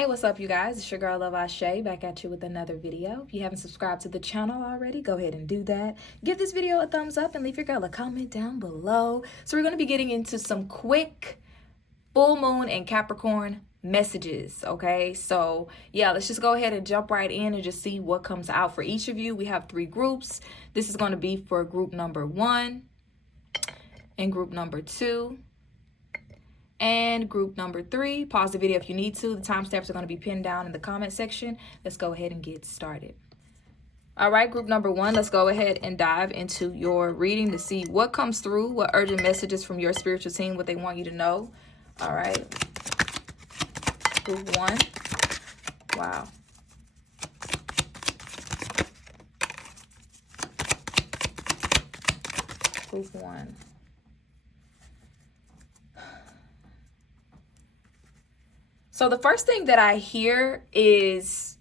Hey, what's up, you guys? It's your girl, Love Ashay, back at you with another video. If you haven't subscribed to the channel already, go ahead and do that. Give this video a thumbs up and leave your girl a comment down below. So we're going to be getting into some quick full moon and Capricorn messages, okay? So yeah, let's just go ahead and jump right in and just see what comes out for each of you. We have 3 groups. This is going to be for group number 1 and group number 2. And group number 3. Pause the video if you need to. The timestamps are going to be pinned down in the comment section. Let's go ahead and get started. All right, group number 1, let's go ahead and dive into your reading to see what comes through, what urgent messages from your spiritual team, what they want you to know. All right. Group 1. Wow. Group 1. So the first thing that I hear is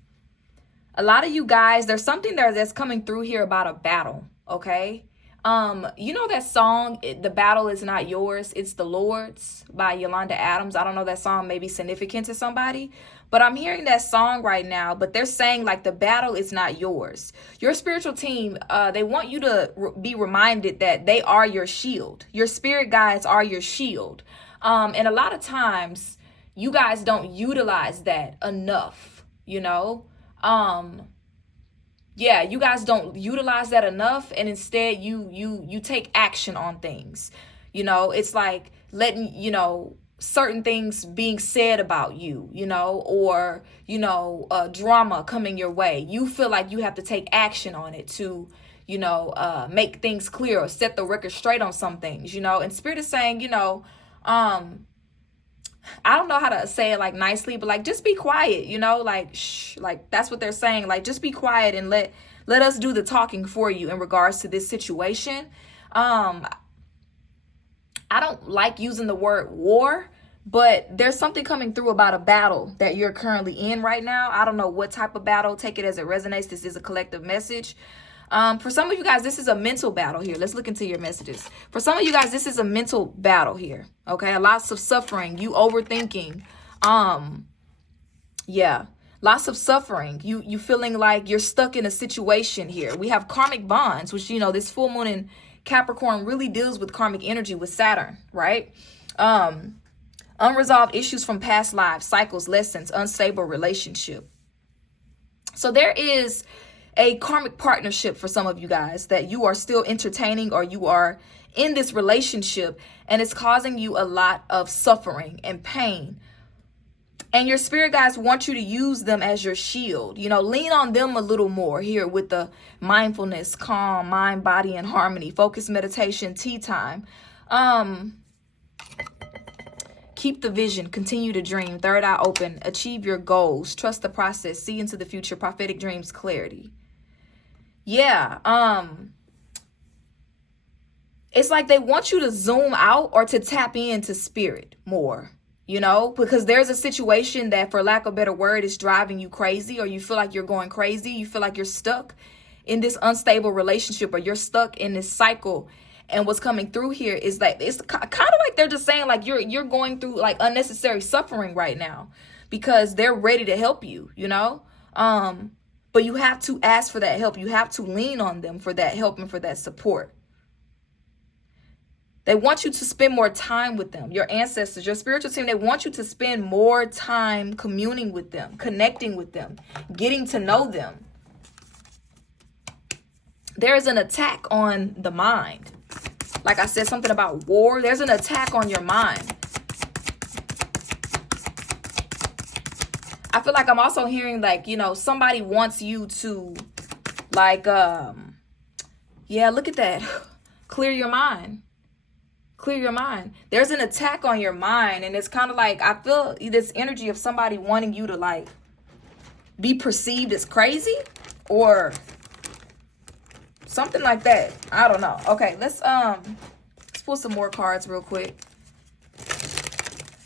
a lot of you guys, there's something that's coming through here about a battle, okay? You know that song, The Battle Is Not Yours, It's the Lord's by Yolanda Adams. I don't know, that song may be significant to somebody, but I'm hearing that song right now, but they're saying like the battle is not yours. Your spiritual team, they want you to be reminded that they are your shield. Your spirit guides are your shield. And a lot of times, you guys don't utilize that enough, you know? Yeah, you guys don't utilize that enough, and instead you take action on things. You know, it's like letting, certain things being said about you, or, drama coming your way. You feel like you have to take action on it to, make things clear or set the record straight on some things, and Spirit is saying, I don't know how to say it like nicely, but like just be quiet, like shh, like that's what they're saying. Like just be quiet and let us do the talking for you in regards to this situation. I don't like using the word war, but there's something coming through about a battle that you're currently in right now. I don't know what type of battle. Take it as it resonates. This is a collective message. For some of you guys, this is a mental battle here. Let's look into your messages. For some of you guys, this is a mental battle here. Okay. Lots of suffering, you overthinking. Yeah. Lots of suffering. You feeling like you're stuck in a situation here. We have karmic bonds, which, this full moon in Capricorn really deals with karmic energy with Saturn, right? Unresolved issues from past lives, cycles, lessons, unstable relationship. So there is a karmic partnership for some of you guys that you are still entertaining, or you are in this relationship and it's causing you a lot of suffering and pain. And your spirit guides want you to use them as your shield. Lean on them a little more here with the mindfulness, calm, mind, body, and harmony, focus, meditation, tea time. Keep the vision, continue to dream, third eye open, achieve your goals, trust the process, see into the future, prophetic dreams, clarity. Yeah, it's like they want you to zoom out or to tap into spirit more, because there's a situation that, for lack of a better word, is driving you crazy, or you feel like you're going crazy. You feel like you're stuck in this unstable relationship, or you're stuck in this cycle. And what's coming through here is like, it's kind of like they're just saying like you're going through like unnecessary suffering right now because they're ready to help you, but you have to ask for that help. You have to lean on them for that help and for that support. They want you to spend more time with them. Your ancestors, your spiritual team, they want you to spend more time communing with them, connecting with them, getting to know them. There is an attack on the mind. Like I said, something about war. There's an attack on your mind. I feel like I'm also hearing like, somebody wants you to like, yeah, look at that. Clear your mind. Clear your mind. There's an attack on your mind. And it's kind of like, I feel this energy of somebody wanting you to like be perceived as crazy or something like that. I don't know. Okay, let's pull some more cards real quick.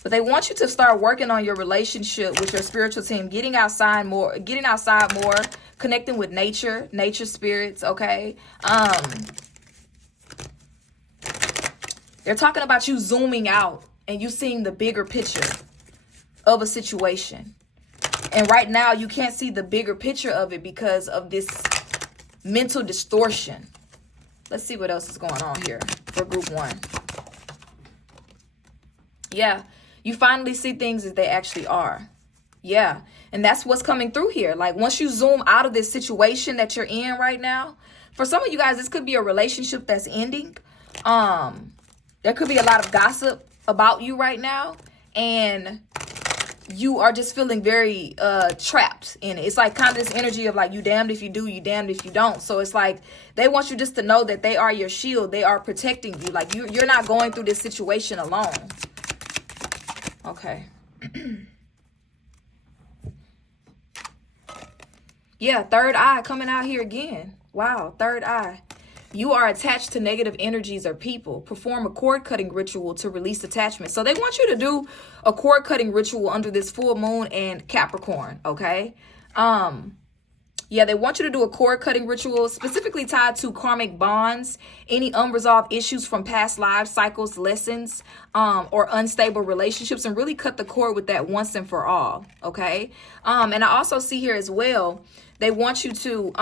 But they want you to start working on your relationship with your spiritual team, getting outside more, connecting with nature spirits, okay? They're talking about you zooming out and you seeing the bigger picture of a situation. And right now, you can't see the bigger picture of it because of this mental distortion. Let's see what else is going on here for group 1. Yeah, you finally see things as they actually are. Yeah, and that's what's coming through here. Like, once you zoom out of this situation that you're in right now, for some of you guys, this could be a relationship that's ending. There could be a lot of gossip about you right now, and you are just feeling very trapped in it. It's like kind of this energy of like, you damned if you do, you damned if you don't. So it's like they want you just to know that they are your shield. They are protecting you. Like you're not going through this situation alone. Okay. Yeah, third eye coming out here again. Wow, third eye. You are attached to negative energies or people. Perform a cord cutting ritual to release attachment. So they want you to do a cord cutting ritual under this full moon and Capricorn, okay? Yeah, they want you to do a cord cutting ritual specifically tied to karmic bonds, any unresolved issues from past life cycles, lessons, or unstable relationships, and really cut the cord with that once and for all, okay? And I also see here as well, they want you to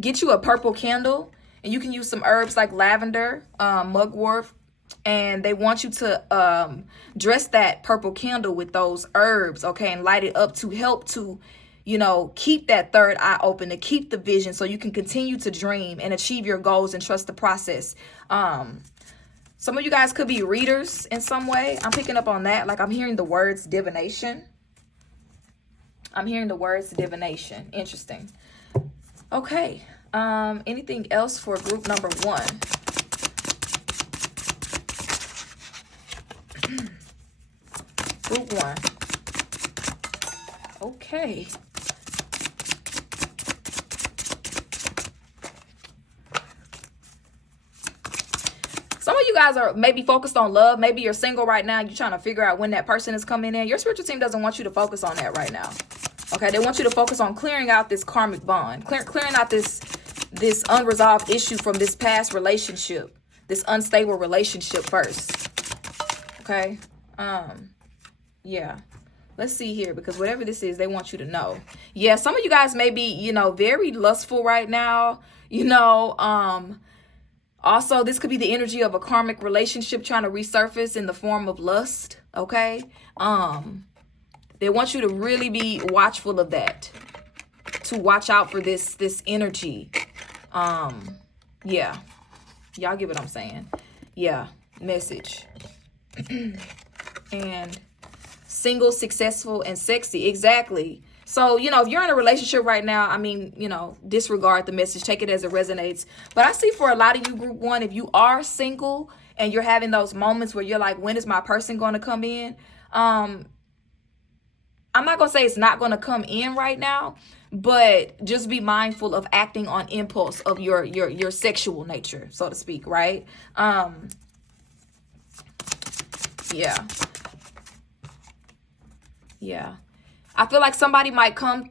get you a purple candle, and you can use some herbs like lavender, mugwort, and they want you to dress that purple candle with those herbs, okay, and light it up to help to, you know, keep that third eye open, to keep the vision so you can continue to dream and achieve your goals and trust the process. Some of you guys could be readers in some way. I'm picking up on that. Like I'm hearing the words divination. I'm hearing the words divination. Interesting. Okay. Anything else for group number 1? Group 1. Okay. Some of you guys are maybe focused on love. Maybe you're single right now. You're trying to figure out when that person is coming in. Your spiritual team doesn't want you to focus on that right now. Okay, they want you to focus on clearing out this karmic bond, clearing out this unresolved issue from this past relationship, this unstable relationship first. Okay, yeah. Let's see here, because whatever this is, they want you to know. Yeah, some of you guys may be, you know, very lustful right now. You know, also, this could be the energy of a karmic relationship trying to resurface in the form of lust. Okay, they want you to really be watchful of that, to watch out for this energy. Yeah, y'all get what I'm saying. Yeah, message. And single, successful, and sexy. Exactly. So, you know, if you're in a relationship right now, I mean, you know, disregard the message. Take it as it resonates. But I see for a lot of you, group 1, if you are single and you're having those moments where you're like, when is my person going to come in? I'm not going to say it's not going to come in right now, but just be mindful of acting on impulse of your sexual nature, so to speak, right? Yeah. Yeah. I feel like somebody might come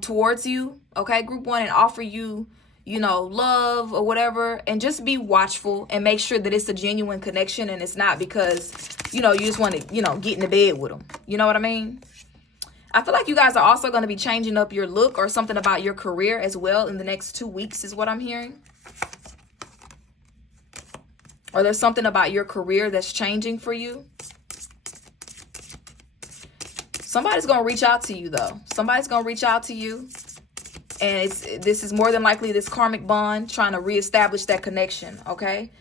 towards you, okay, group 1, and offer you, you know, love or whatever, and just be watchful and make sure that it's a genuine connection and it's not because, you know, you just want to, you know, get in the bed with them. You know what I mean? I feel like you guys are also going to be changing up your look or something about your career as well in the next 2 weeks is what I'm hearing. Or there's something about your career that's changing for you. Somebody's going to reach out to you, though. Somebody's going to reach out to you. And this is more than likely this karmic bond trying to reestablish that connection, okay?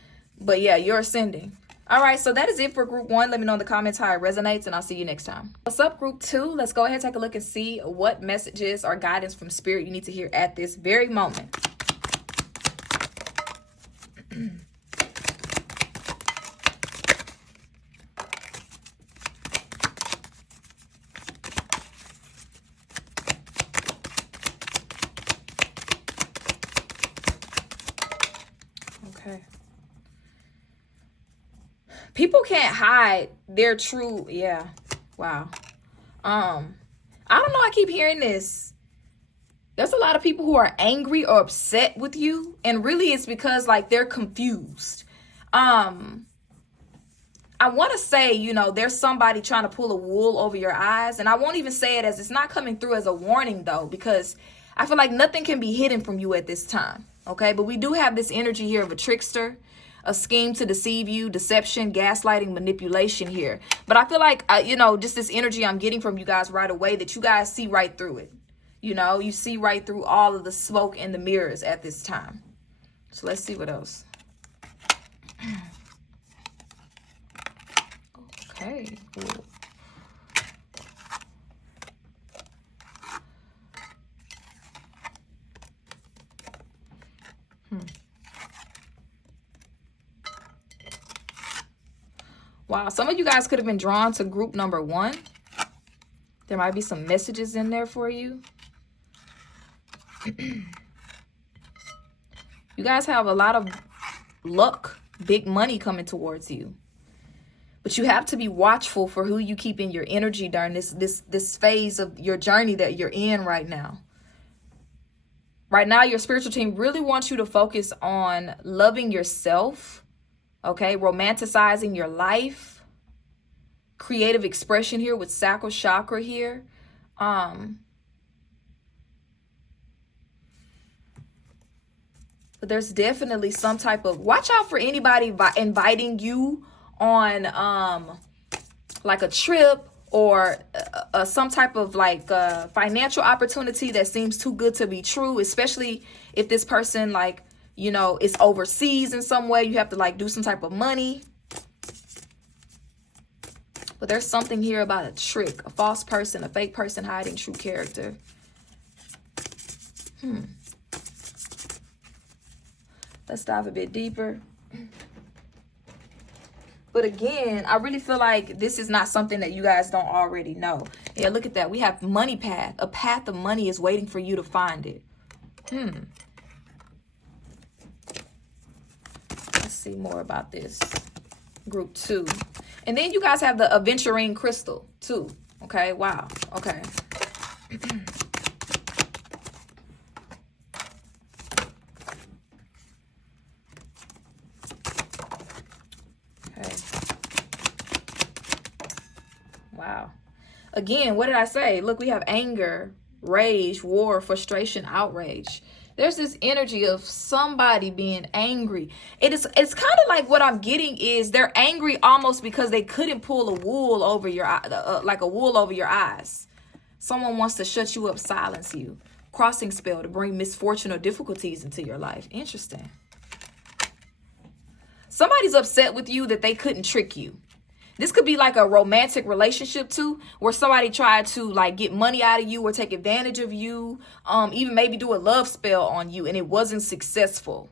But yeah, you're ascending. All right, so that is it for group 1. Let me know in the comments how it resonates, and I'll see you next time. What's up, group 2? Let's go ahead and take a look and see what messages or guidance from spirit you need to hear at this very moment. Okay. People can't hide their true, yeah. Wow. I don't know, I keep hearing this. There's a lot of people who are angry or upset with you, and really it's because like they're confused. I I want to say, you know, there's somebody trying to pull a wool over your eyes. And I won't even say it as, it's not coming through as a warning though, because I feel like nothing can be hidden from you at this time. Okay. But we do have this energy here of a trickster, a scheme to deceive you, deception, gaslighting, manipulation here. But I feel like, you know, just this energy I'm getting from you guys right away, that you guys see right through it. You know, you see right through all of the smoke and the mirrors at this time. So let's see what else. Okay. Cool. Wow, some of you guys could have been drawn to group number 1. There might be some messages in there for you. You guys have a lot of luck, big money coming towards you. But you have to be watchful for who you keep in your energy during this phase of your journey that you're in right now. Right now, your spiritual team really wants you to focus on loving yourself. Okay, romanticizing your life, creative expression here with sacral chakra here. But there's definitely some type of, watch out for anybody inviting you on like a trip or some type of like financial opportunity that seems too good to be true, especially if this person, like, you know, it's overseas in some way. You have to like do some type of money. But there's something here about a trick, a false person, a fake person hiding true character. Let's dive a bit deeper. But again, I really feel like this is not something that you guys don't already know. Yeah, look at that. We have money path. A path of money is waiting for you to find it. Let's see more about this. Group 2. And then you guys have the aventurine crystal too. Okay, wow. Okay. Okay. Wow. Again, what did I say? Look, we have anger, rage, war, frustration, outrage. There's this energy of somebody being angry. It's kind of like what I'm getting is they're angry almost because they couldn't pull a wool over your like a wool over your eyes. Someone wants to shut you up, silence you. Crossing spell to bring misfortune or difficulties into your life. Interesting. Somebody's upset with you that they couldn't trick you. This could be like a romantic relationship too, where somebody tried to like get money out of you or take advantage of you, even maybe do a love spell on you and it wasn't successful.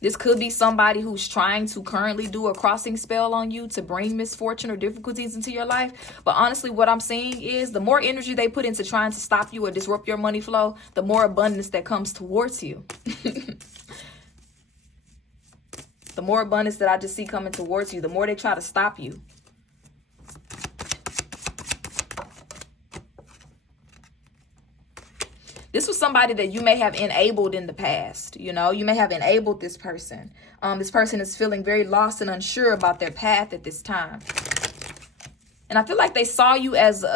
This could be somebody who's trying to currently do a crossing spell on you to bring misfortune or difficulties into your life. But honestly, what I'm seeing is the more energy they put into trying to stop you or disrupt your money flow, the more abundance that comes towards you. The more abundance that I just see coming towards you, the more they try to stop you. This was somebody that you may have enabled in the past. You know, you may have enabled this person. This person is feeling very lost and unsure about their path at this time. And I feel like they saw you as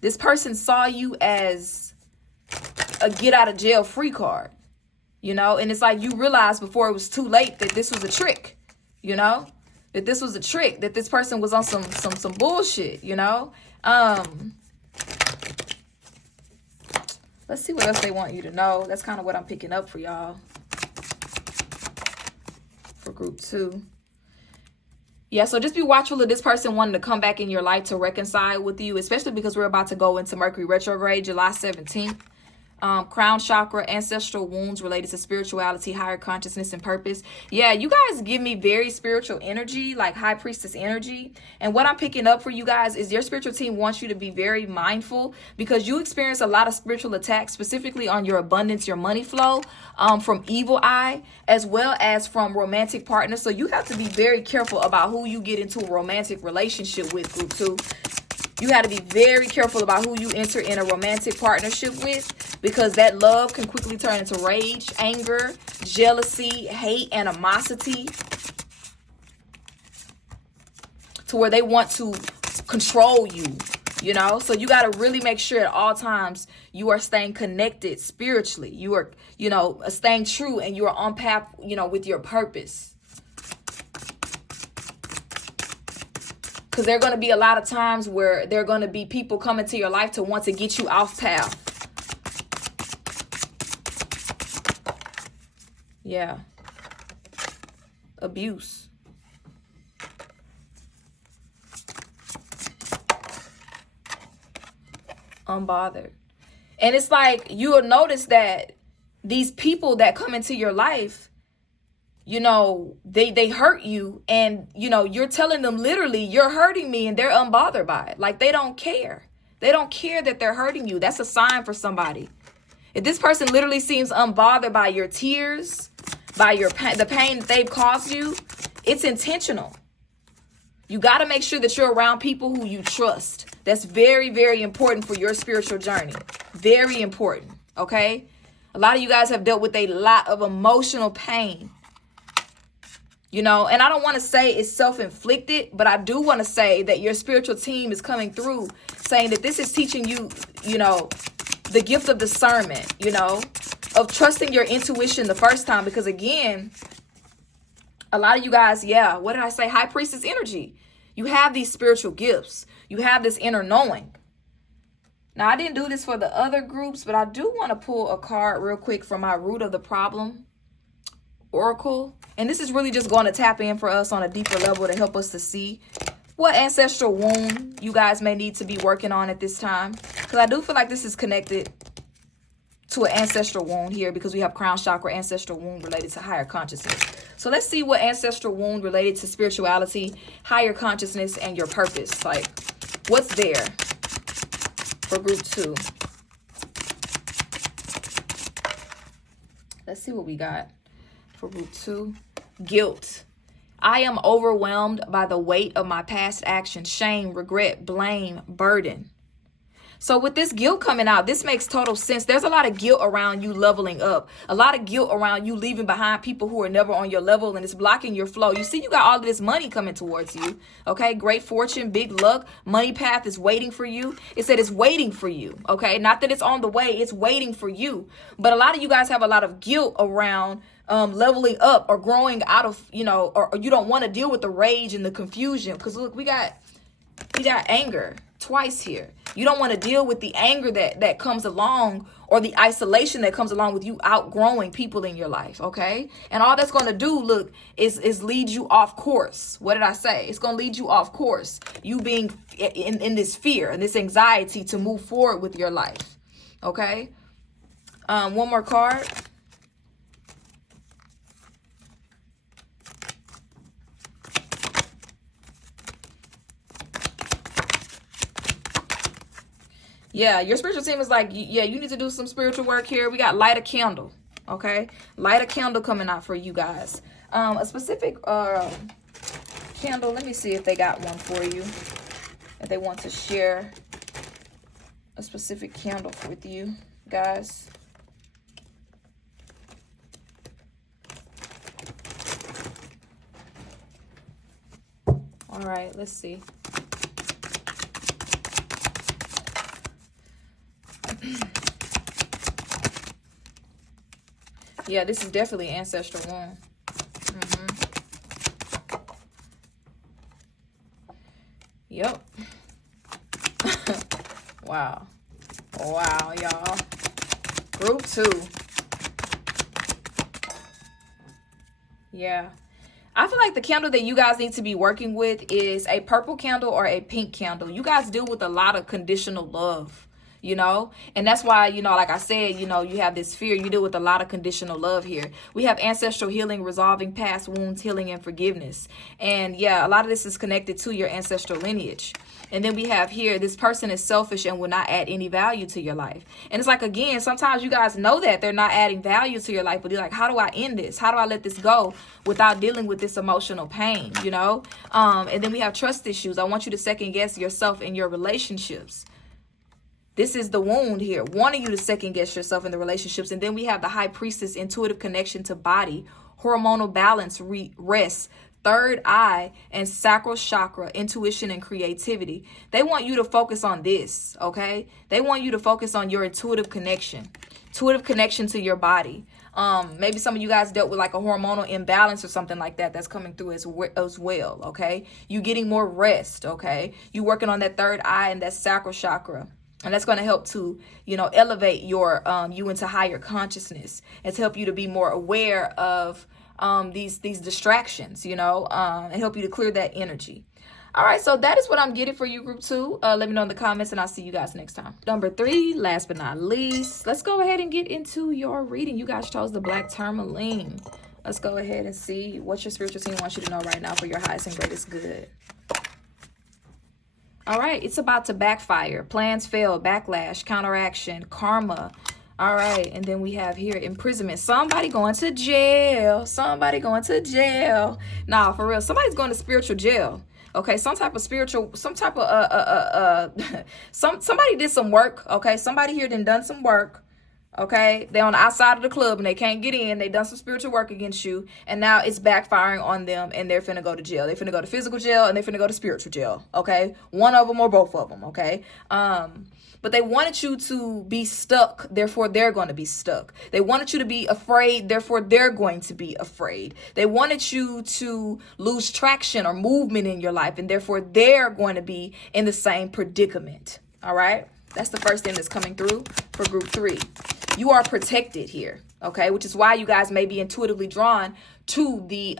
this person saw you as a get out of jail free card, you know, and it's like you realized before it was too late that this was a trick, you know, that this was a trick, that this person was on some bullshit, you know. Let's see what else they want you to know. That's kind of what I'm picking up for y'all. For group 2. Yeah, so just be watchful of this person wanting to come back in your life to reconcile with you, especially because we're about to go into Mercury retrograde July 17th. crown chakra, ancestral wounds related to spirituality, higher consciousness, and purpose. Yeah, you guys give me very spiritual energy, like high priestess energy. And what I'm picking up for you guys is your spiritual team wants you to be very mindful, because you experience a lot of spiritual attacks, specifically on your abundance, your money flow, from evil eye, as well as from romantic partners. So you have to be very careful about who you get into a romantic relationship with, group 2. You have to be very careful about who you enter in a romantic partnership with, because that love can quickly turn into rage, anger, jealousy, hate, animosity, to where they want to control you, you know? So you got to really make sure at all times you are staying connected spiritually. You are, you know, staying true, and you are on path, you know, with your purpose. Because there are going to be a lot of times where there are going to be people coming to your life to want to get you off path. Yeah. Abuse. Unbothered. And it's like, you will notice that these people that come into your life, you know, they hurt you, and, you know, you're telling them literally, you're hurting me, and they're unbothered by it. Like, they don't care. They don't care that they're hurting you. That's a sign for somebody. If this person literally seems unbothered by your tears, by your the pain that they've caused you, it's intentional. You got to make sure that you're around people who you trust. That's very, very important for your spiritual journey. Very important, okay? A lot of you guys have dealt with a lot of emotional pain. You know, and I don't want to say it's self-inflicted, but I do want to say that your spiritual team is coming through saying that this is teaching you, you know, the gift of discernment, you know, of trusting your intuition the first time. Because again, a lot of you guys, yeah, what did I say? High priestess energy. You have these spiritual gifts. You have this inner knowing. Now, I didn't do this for the other groups, but I do want to pull a card real quick from my Root of the Problem Oracle. And this is really just going to tap in for us on a deeper level to help us to see what ancestral wound you guys may need to be working on at this time. Because I do feel like this is connected to an ancestral wound here, because we have crown chakra, ancestral wound related to higher consciousness. So let's see what ancestral wound related to spirituality, higher consciousness, and your purpose. Like, what's there for group 2? Let's see what we got for group 2. Guilt. I am overwhelmed by the weight of my past actions, shame, regret, blame, burden. So with this guilt coming out, this makes total sense. There's a lot of guilt around you leveling up. A lot of guilt around you leaving behind people who are never on your level, and it's blocking your flow. You see, you got all of this money coming towards you. Okay, great fortune, big luck, money path is waiting for you. It said it's waiting for you. Okay, not that it's on the way, it's waiting for you. But a lot of you guys have a lot of guilt around leveling up or growing out of, you know, or you don't want to deal with the rage and the confusion. Because look, we got anger twice here. You don't want to deal with the anger that comes along, or the isolation that comes along with you outgrowing people in your life, okay? And all that's going to do, look, is lead you off course. What did I say? It's going to lead you off course. You being in this fear and this anxiety to move forward with your life, okay? One more card. Yeah, your spiritual team is like, yeah, you need to do some spiritual work here. We got light a candle, okay? Light a candle coming out for you guys. A specific candle, let me see if they got one for you. If they want to share a specific candle with you guys. All right, let's see. Yeah, this is definitely ancestral wound. Yep. Wow. Wow, y'all. Group 2. Yeah. I feel like the candle that you guys need to be working with is a purple candle or a pink candle. You guys deal with a lot of conditional love. you know? And that's why, you know, like I said, you know, you have this fear. You deal with a lot of conditional love here. We have ancestral healing, resolving past wounds, healing, and forgiveness. And yeah, a lot of this is connected to your ancestral lineage. And then we have here, this person is selfish and will not add any value to your life. And it's like, again, sometimes you guys know that they're not adding value to your life, but you're like, how do I end this? How do I let this go without dealing with this emotional pain, you know? And then we have trust issues. I want you to second guess yourself in your relationships. This is the wound here, wanting you to second guess yourself in the relationships. And then we have the high priestess, intuitive connection to body, hormonal balance, rest, third eye, and sacral chakra, intuition and creativity. They want you to focus on this, okay? They want you to focus on your intuitive connection to your body. Maybe some of you guys dealt with like a hormonal imbalance or something like that that's coming through as well, okay? You getting more rest, okay? You working on that third eye and that sacral chakra. And that's going to help to, you know, elevate your you into higher consciousness. And to help you to be more aware of these distractions, you know, and help you to clear that energy. All right, so that is what I'm getting for you, group 2. Let me know in the comments, and I'll see you guys next time. Number 3, last but not least, let's go ahead and get into your reading. You guys chose the black tourmaline. Let's go ahead and see what your spiritual team wants you to know right now for your highest and greatest good. All right, it's about to backfire. Plans fail, backlash, counteraction, karma. All right, and then we have here imprisonment. Somebody going to jail. Somebody going to jail. Nah, for real. Somebody's going to spiritual jail. Okay, somebody did some work. Okay, somebody here done some work. Okay, they're on the outside of the club and they can't get in. They done some spiritual work against you, and now it's backfiring on them, and they're finna go to jail. They're finna go to physical jail, and they're finna go to spiritual jail. Okay, one of them or both of them. Okay, but they wanted you to be stuck, therefore they're going to be stuck. They wanted you to be afraid, therefore they're going to be afraid. They wanted you to lose traction or movement in your life, and therefore they're going to be in the same predicament. All right, that's the first thing that's coming through for group 3. You are protected here, okay? Which is why you guys may be intuitively drawn to the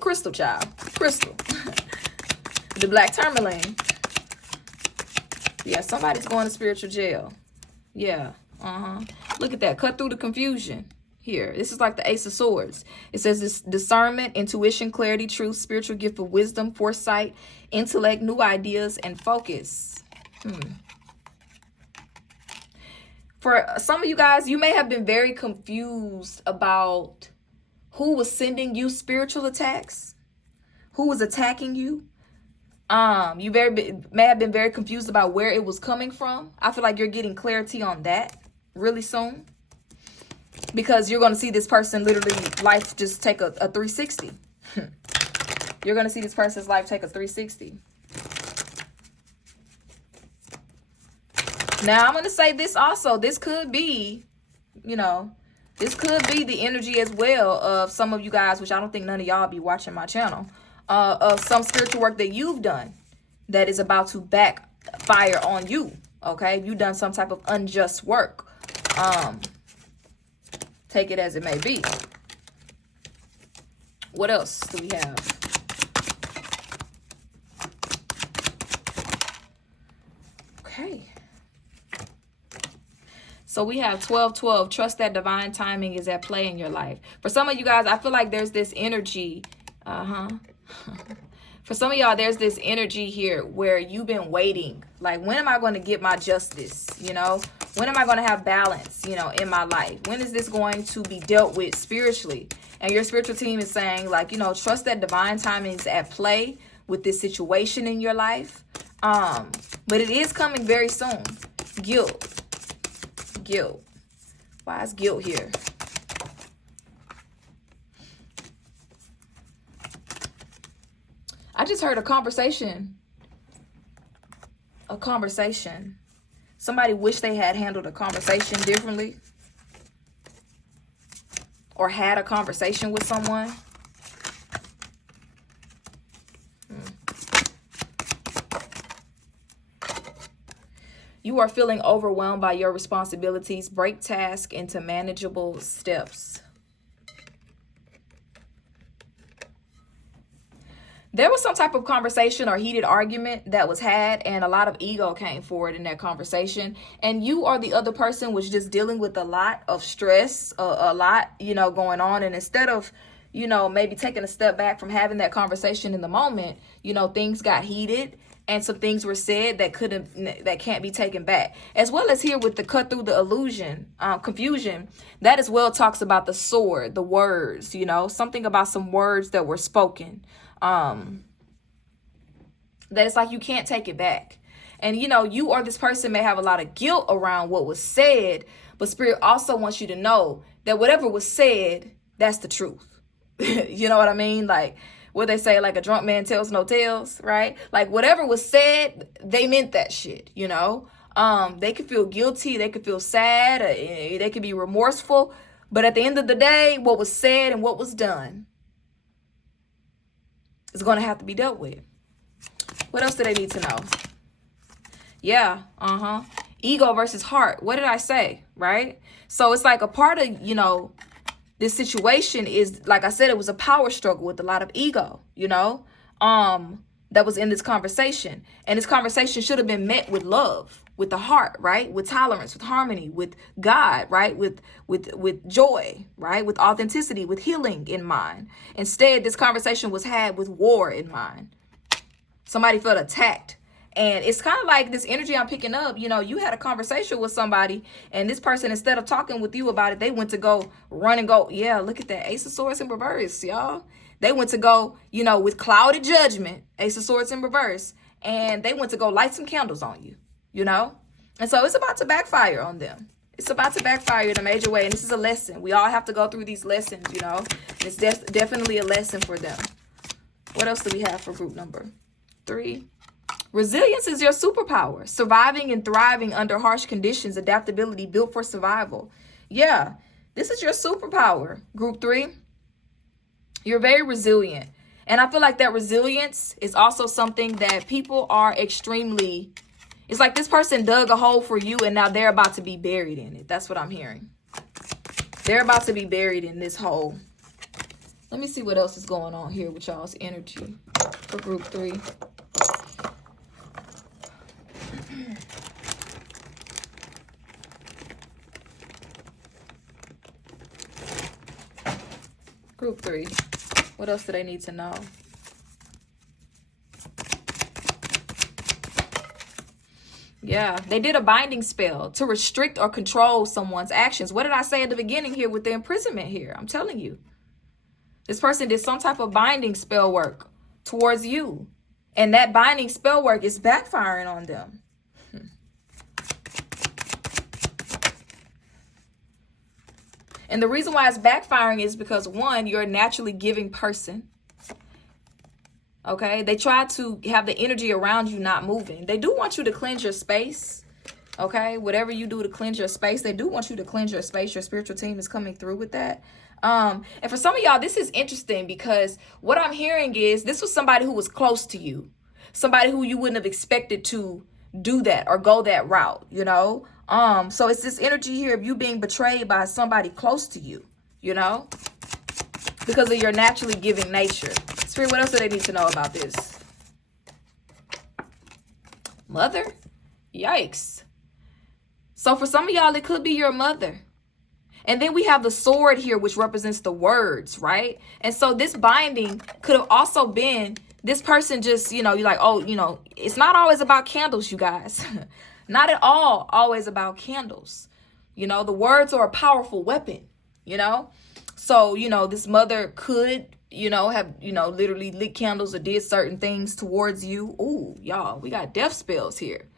crystal child, crystal, the black tourmaline. Yeah, somebody's going to spiritual jail. Yeah, Look at that, cut through the confusion here. This is like the Ace of Swords. It says this: discernment, intuition, clarity, truth, spiritual gift of wisdom, foresight, intellect, new ideas, and focus. For some of you guys, you may have been very confused about who was sending you spiritual attacks, who was attacking you. You may have been very confused about where it was coming from. I feel like you're getting clarity on that really soon, because you're going to see this person literally life just take a 360. You're going to see this person's life take a 360. Now, I'm going to say this also. This could be, you know, this could be the energy as well of some of you guys, which I don't think none of y'all be watching my channel, of some spiritual work that you've done that is about to backfire on you, okay? You've done some type of unjust work. Take it as it may be. What else do we have? Okay. So we have 12-12. Trust that divine timing is at play in your life. For some of you guys, I feel like there's this energy. For some of y'all, there's this energy here where you've been waiting. Like, when am I going to get my justice? You know, when am I going to have balance, you know, in my life? When is this going to be dealt with spiritually? And your spiritual team is saying, like, you know, trust that divine timing is at play with this situation in your life. But it is coming very soon. Guilt. Why is guilt here? I just heard a conversation. Somebody wished they had handled a conversation differently, or had a conversation with someone. You are feeling overwhelmed by your responsibilities. Break tasks into manageable steps. There was some type of conversation or heated argument that was had, and a lot of ego came forward in that conversation. And you or the other person was just dealing with a lot of stress, a lot, going on. And instead of, maybe taking a step back from having that conversation in the moment, things got heated and some things were said that can't be taken back. As well as here with the cut through the confusion, that as well talks about the sword, the words, something about some words that were spoken. That it's like you can't take it back. And you or this person may have a lot of guilt around what was said, but Spirit also wants you to know that whatever was said, that's the truth. You know what I mean? Like what they say, like a drunk man tells no tales, right? Like whatever was said, they meant that shit, They could feel guilty, they could feel sad, they could be remorseful, but at the end of the day, what was said and what was done is going to have to be dealt with. What else do they need to know? Yeah, ego versus heart. What did I say, right? So it's like a part of, this situation is, like I said, it was a power struggle with a lot of ego, that was in this conversation. And this conversation should have been met with love, with the heart, right? With tolerance, with harmony, with God, right? With joy, right? With authenticity, with healing in mind. Instead, this conversation was had with war in mind. Somebody felt attacked. And it's kind of like this energy I'm picking up. You had a conversation with somebody, and this person, instead of talking with you about it, they went to go run and go, yeah, look at that. Ace of Swords in reverse, y'all. They went to go, with clouded judgment, Ace of Swords in reverse, and they went to go light some candles on you, And so it's about to backfire on them. It's about to backfire in a major way, and this is a lesson. We all have to go through these lessons, And it's definitely a lesson for them. What else do we have for group number 3? Resilience is your superpower. Surviving and thriving under harsh conditions. Adaptability built for survival. Yeah, this is your superpower, group 3. You're very resilient. And I feel like that resilience is also something that people are extremely... It's like this person dug a hole for you and now they're about to be buried in it. That's what I'm hearing. They're about to be buried in this hole. Let me see what else is going on here with y'all's energy for group 3. Group 3. What else do they need to know? Yeah, they did a binding spell to restrict or control someone's actions. What did I say at the beginning here with the imprisonment here? I'm telling you. This person did some type of binding spell work towards you. And that binding spell work is backfiring on them. And the reason why it's backfiring is because, one, you're a naturally giving person. Okay? They try to have the energy around you not moving. They do want you to cleanse your space. Okay? Whatever you do to cleanse your space, they do want you to cleanse your space. Your spiritual team is coming through with that. And for some of y'all, this is interesting because what I'm hearing is this was somebody who was close to you. Somebody who you wouldn't have expected to do that or go that route, So it's this energy here of you being betrayed by somebody close to you, because of your naturally giving nature. Spirit, what else do they need to know about this? Mother? Yikes. So for some of y'all, it could be your mother. And then we have the sword here, which represents the words, right? And so this binding could have also been this person just, you're like, oh, it's not always about candles, you guys. Not at all always about candles. The words are a powerful weapon, So, this mother could, have, literally lit candles or did certain things towards you. Ooh, y'all, we got death spells here.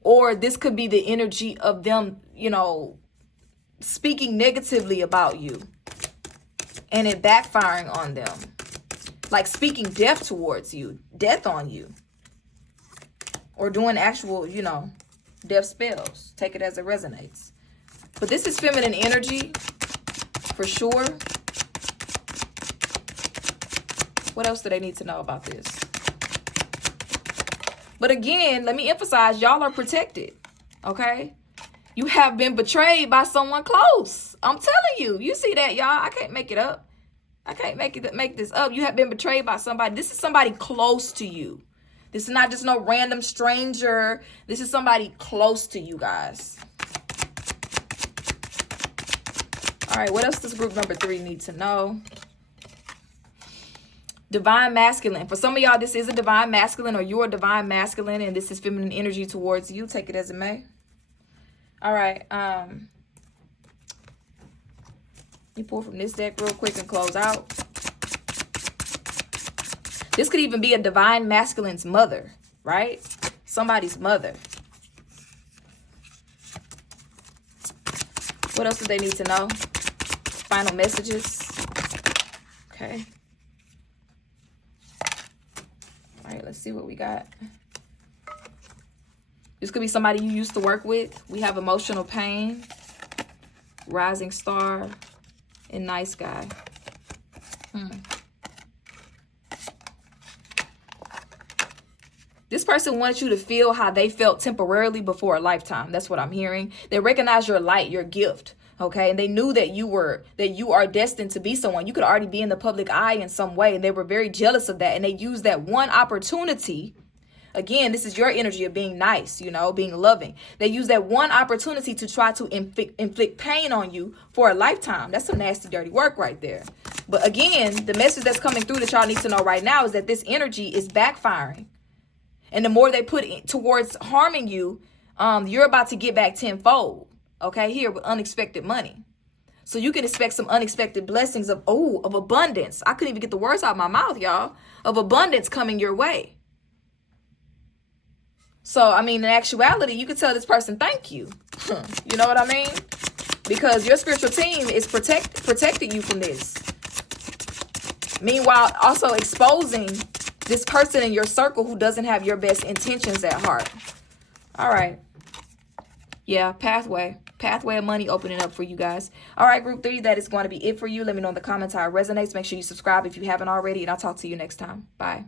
Or this could be the energy of them, speaking negatively about you and it backfiring on them. Like speaking death towards you, death on you. Or doing actual, death spells. Take it as it resonates. But this is feminine energy, for sure. What else do they need to know about this? But again, let me emphasize, y'all are protected, okay? You have been betrayed by someone close. I'm telling you. You see that, y'all. I can't make it up. I can't make this up. You have been betrayed by somebody. This is somebody close to you. This is not just no random stranger. This is somebody close to you guys. All right, what else does group number 3 need to know? Divine masculine. For some of y'all, this is a divine masculine, or you're a divine masculine, and this is feminine energy towards you. Take it as it may. All right. Let me pull from this deck real quick and close out. This could even be a divine masculine's mother, right? Somebody's mother. What else do they need to know? Final messages. Okay. All right, let's see what we got. This could be somebody you used to work with. We have emotional pain, rising star, and nice guy. This person wants you to feel how they felt temporarily before a lifetime. That's what I'm hearing. They recognize your light, your gift. Okay, and they knew that you are destined to be someone. You could already be in the public eye in some way, and they were very jealous of that. And they used that one opportunity. Again, this is your energy of being nice, you know, being loving. They use that one opportunity to try to inflict pain on you for a lifetime. That's some nasty, dirty work right there. But again, the message that's coming through that y'all need to know right now is that this energy is backfiring. And the more they put towards harming you, you're about to get back tenfold. Okay, here with unexpected money. So you can expect some unexpected blessings of abundance. I couldn't even get the words out of my mouth, y'all. Of abundance coming your way. So, I mean, in actuality, you could tell this person thank you. You know what I mean? Because your spiritual team is protecting you from this. Meanwhile, also exposing this person in your circle who doesn't have your best intentions at heart. All right. Yeah, pathway of money opening up for you guys. All right, group 3, that is going to be it for you. Let me know in the comments how it resonates. Make sure you subscribe if you haven't already, and I'll talk to you next time. Bye.